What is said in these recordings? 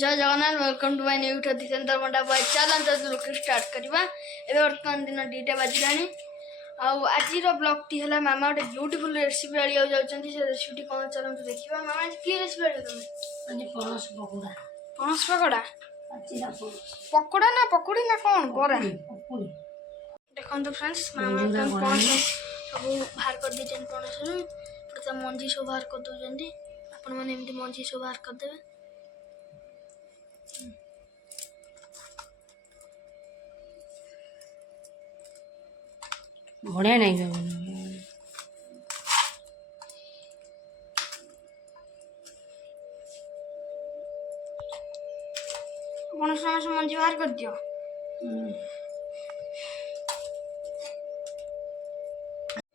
जय Jagannath welcome to my new video Disendra Manda by चलंत लोक स्टार्ट करबा एबे वर्तमान दिन 2टा बाजिलानी आज ब्लॉग टी है मामा गोटे ब्यूटीफुल रेसिपी आलिया जाउछंती से रेसिपी कोन चलंत देखिबा मामा आज की रेसिपी आलिया तुम आज पणस पकोड़ा आजीरा पकोड़ा ना पकोड़ी ना कोन बरा पकोड़ी देखन तो फ्रेंड्स मामा कन पणस सब बाहर कर दिजन पणस नु प्रथम मंजी सब बाहर कर दोजंती अपन माने एमती मंजी सब बाहर कर देबे बढ़िया नहीं पणस मंजी बाहर कर दियो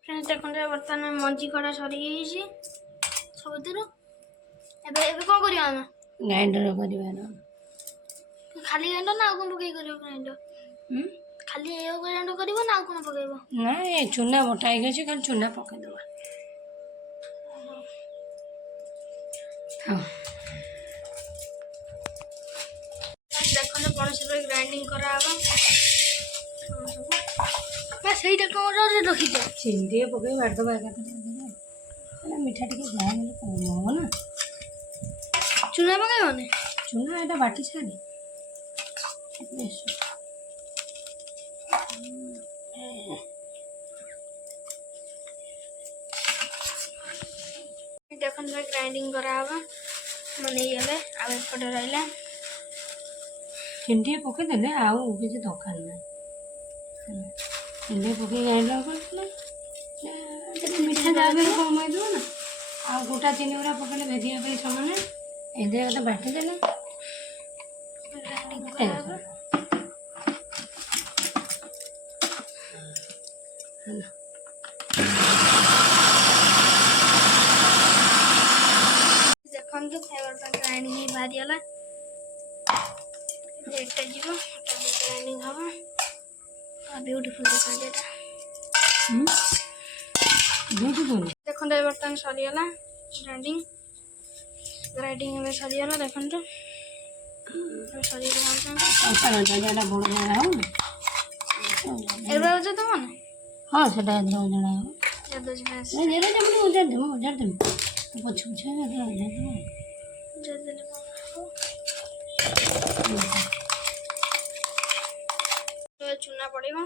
फ्रेंड्स देखन बर्तमान मंजी खड़ा सरी गई सबुतिर एबे एबे कोन करियो हम ग्राइंडर करबे ना खाली ग्राइंडर ना कोन पकई करियो ग्राइंडर खाली एयो ग्राइंडर करिवो ना कोन पकईबो ना ये चूना मोटा है गछि खाली चूना पके देबा हां देखन पणस रे ग्राइंडिंग करा आबा मैं सही तक और रखी दे चिंदी पके बाड़ दबा का ना मीठा टिके जाय ले कम हो ना चूना पकईबो ने चूना एटा बाटी छाड़ी देखन ग्राइंडिंग करा आबा माने येले आबे पड़े रहला चिंदी पके देले आउ किसी दरकार ना चिंदी पके ग्राइंडर करले मीठा जाबे कम हो दो ना आ गोटा चीनी उरा पकले भेदिया पे समान एदे तो बाटी देले ग्राइंडिंग करा आबा देखन तो फाइबर पर ग्राइंडिंग ही बाद दियाला एकटा जीवो ग्राइंडिंग हवा आ ब्यूटीफुल देखा जेटा ब्यूटीफुल देखन तो बर्तन सरियाला ग्राइंडिंग में सरियाला देखन तो सरियाला अच्छा जरा बड़ जरा हो एबे हो तो मन हां सेटा दो जणा हो जदो जने नहीं जरा जब उधर दे कुछ कुछ है ना जदो तो चुना पड़ेगा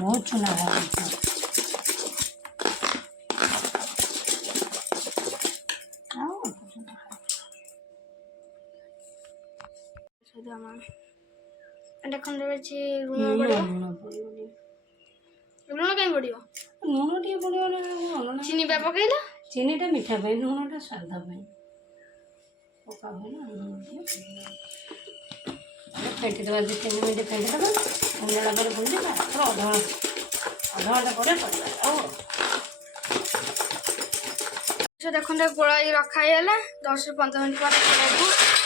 बहुत चुना है देखन रे लूण पड़ियो लूण कहीं पड़ियो लूण टी पड़ियो ना चीनी पे पकईला चीनी टा मीठा पे लूण टा स्वाद पे पका है ना फेंटी दबा 2-3 मिनट फेंटी दबा अंजला पर भूल दे आधा घंटा पड़े पड़े तो देखन गोला रखा है 10-15 मिनट पर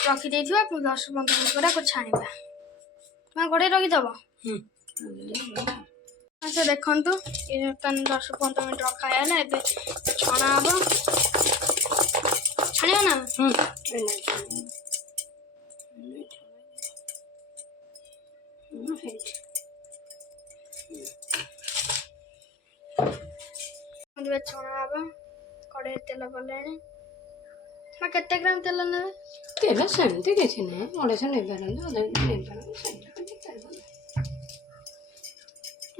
रखी देथिबा 10-15 मिनट पर को छाणीबा मैं गोड़े रखी दबो अच्छा देखन तो ये तन 10-15 मिनट रखा है ना एबे छणा हबो छाणियो ना छणा हबो कड़े तेल गलानी मैं केते ग्राम तेल ने तेल सेमती किसी ना ओडे से नहीं पारन अदे नहीं पारन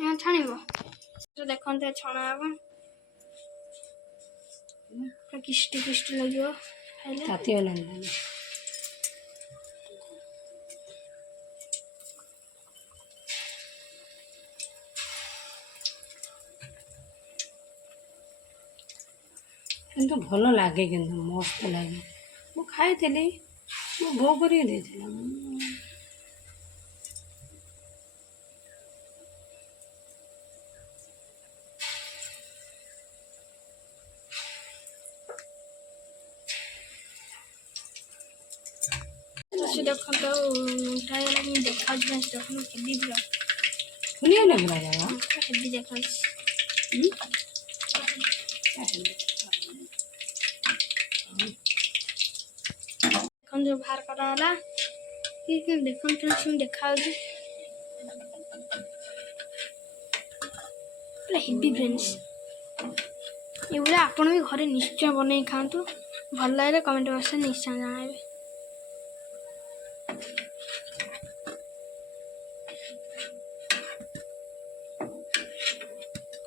यहाँ छाणीबो तो देखन ते छणा हबो किष्टी किष्टी लगियो खाइले ताती वाला नहीं किंतु भल लगे किंतु मस्त लगे मु खाई मो बो कर ଫ୍ରେଣ୍ଡସ୍ ଦେଖନ୍ତୁ ମିଠା ହେଇଗଲା ମୁଁ ଦେଖାଉଛି ଫ୍ରେଣ୍ଡସ୍ ଦେଖନ୍ତୁ ହେବି ପୁରା ଫୁଲିଗଲେ ପୁରା ଜାଗା ହେବି ଦେଖାଉଛି ଦେଖନ୍ତୁ ଯୋଉ ବାହାର କରାଗଲା କି ଦେଖନ୍ତୁ ଫ୍ରେଣ୍ଡସ୍ ମୁଁ ଦେଖାଉଛି ପୁରା ହେବି ଫ୍ରେଣ୍ଡସ୍ ଏଗୁଡ଼ା ଆପଣ ବି ଘରେ ନିଶ୍ଚୟ ବନେଇ ଖାଆନ୍ତୁ ଭଲ ଲାଗିଲେ କମେଣ୍ଟ ବକ୍ସରେ ନିଶ୍ଚୟ ଜଣାଇବେ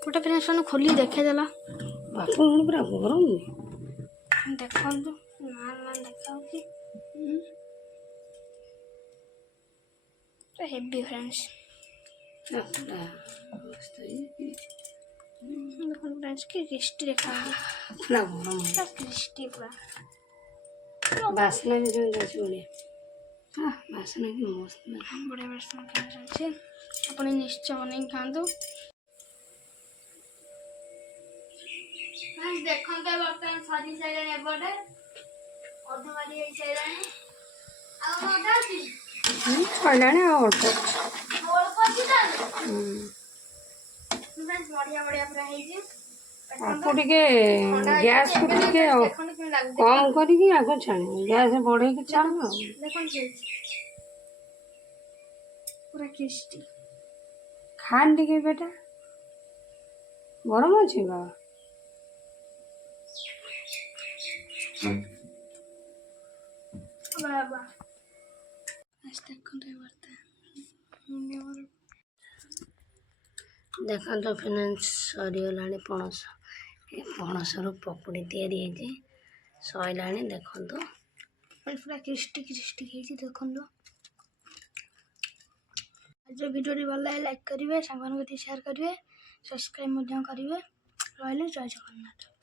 ଗୋଟେ ଫ୍ରେଣ୍ଡସ୍ ମାନେ ଖୋଲି ଦେଖେଇଦେଲା ବାପ ପୁରା ଗରମ ଦେଖନ୍ତୁ ଦେଖାଉଛି ପୁରା ହେବି ଫ୍ରେଣ୍ଡସ୍ ଦେଖନ୍ତୁ ଫ୍ରେଣ୍ଡସ୍ କି କ୍ରିଷ୍ଟି ଦେଖାଉଛି ପୁରା ଗରମ ପୁରା କ୍ରିଷ୍ଟି ପୁରା ବାସ୍ନା ବି ସେମିତି ଅଛି ବଢ଼ିଆ ବାସ୍ନା ବି ମସ୍ତ ବଢ଼ିଆ ବାସ୍ନା ଅଛି ଆପଣ ନିଶ୍ଚୟ ବନେଇକି ଖାଆନ୍ତୁ ଦେଖନ୍ତୁ ବର୍ତ୍ତମାନ ସରି ସାରିଲାଣି ଏପଟେ ଅଧବାରି ହେଇସାରିଲାଣି ଆଉ ଅଧା ଅଛି କହିଲାଣି ଆଉ ଅଳ୍ପ ଅଳ୍ପ ଅଛି ତାହେଲେ ବଢ଼ିଆ ବଢ଼ିଆ ପୁରା ହେଇଛି ଆକୁ ଟିକେ ଗ୍ୟାସକୁ ଟିକେ କମ୍ କରିକି ଆଗ ଛାଣିବ ଗ୍ୟାସ ବଢ଼େଇକି ଛାଣିବ ଆଉ ଦେଖନ୍ତୁ ପୁରା କ୍ରିଷ୍ଟି ଖାନ୍ ଟିକେ ବେଟା ଗରମ ଅଛି ବାବା ଦେଖନ୍ତୁ ଫ୍ରେଣ୍ଡସ୍ ସରିଗଲାଣି ପଣସ ଏ ପଣସରୁ ପକୁଡ଼ି ତିଆରି ହେଇଛି ସରିଲାଣି ଦେଖନ୍ତୁ ପୁରା କ୍ରିଷ୍ଟି କ୍ରିଷ୍ଟି ହେଇଛି ଦେଖନ୍ତୁ ଆଜି ଭିଡ଼ିଓଟି ଭଲ ଲାଗେ ଲାଇକ୍ କରିବେ ସାଙ୍ଗମାନଙ୍କୁ ସେୟାର କରିବେ ସବସ୍କ୍ରାଇବ୍ ମଧ୍ୟ କରିବେ ରହିଲେ ଜୟ ଜଗନ୍ନାଥ।